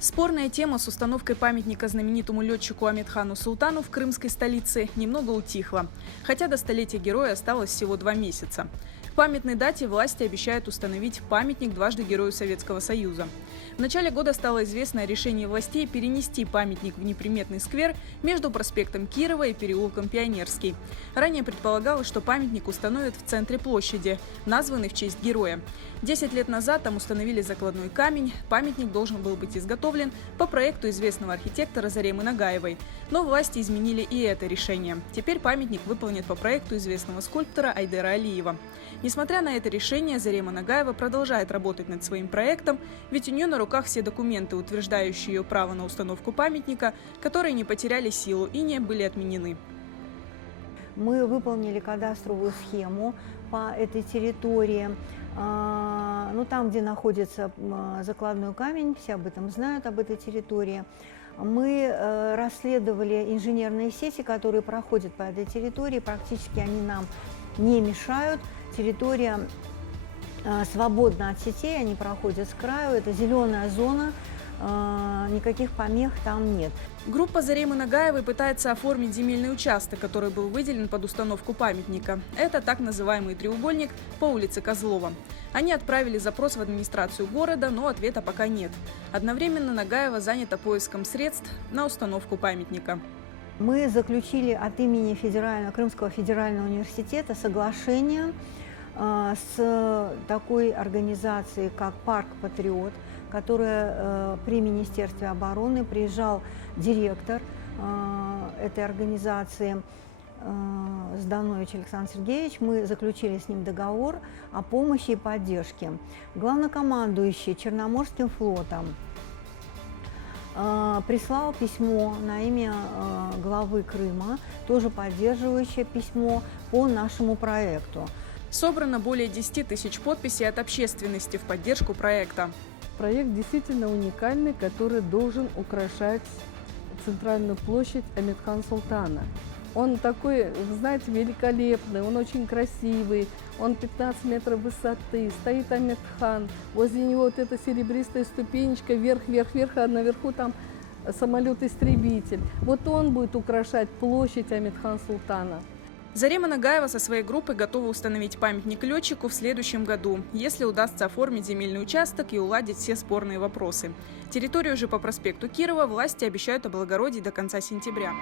Спорная тема с установкой памятника знаменитому летчику Амедхану Султану в крымской столице немного утихла, хотя до столетия героя осталось всего 2 месяца. К памятной дате власти обещают установить памятник дважды Герою Советского Союза. В начале года стало известно о решении властей перенести памятник в неприметный сквер между проспектом Кирова и переулком Пионерский. Ранее предполагалось, что памятник установят в центре площади, названный в честь героя. 10 лет назад там установили закладной камень. Памятник должен был быть изготовлен по проекту известного архитектора Заремы Нагаевой. Но власти изменили и это решение. Теперь памятник выполнен по проекту известного скульптора Айдера Алиева. Несмотря на это решение, Зарема Нагаева продолжает работать над своим проектом, ведь у нее на руках все документы, утверждающие ее право на установку памятника, которые не потеряли силу и не были отменены. Мы выполнили кадастровую схему по этой территории. Там, где находится закладной камень, все об этом знают, об этой территории. Мы расследовали инженерные сети, которые проходят по этой территории. Практически они нам не мешают. Территория свободна от сетей, они проходят с краю. Это зеленая зона. Никаких помех там нет. Группа Заремы Нагаевой пытается оформить земельный участок, который был выделен под установку памятника. Это так называемый треугольник по улице Козлова. Они отправили запрос в администрацию города, но ответа пока нет. Одновременно Нагаева занята поиском средств на установку памятника. Мы заключили от имени Крымского федерального университета соглашение с такой организацией, как «Парк Патриот», которая при Министерстве обороны, приезжал директор этой организации Зданович Александр Сергеевич. Мы заключили с ним договор о помощи и поддержке. Главнокомандующий Черноморским флотом прислал письмо на имя главы Крыма, тоже поддерживающее письмо по нашему проекту. Собрано более 10 тысяч подписей от общественности в поддержку проекта. Проект действительно уникальный, который должен украшать центральную площадь Амедхана Султана. Он такой, знаете, великолепный, он очень красивый, он 15 метров высоты, стоит Амедхан, возле него вот эта серебристая ступенечка, вверх, а наверху там самолет-истребитель. Вот он будет украшать площадь Амедхана Султана. Зарема Нагаева со своей группой готова установить памятник летчику в следующем году, если удастся оформить земельный участок и уладить все спорные вопросы. Территорию же по проспекту Кирова власти обещают облагородить до конца сентября.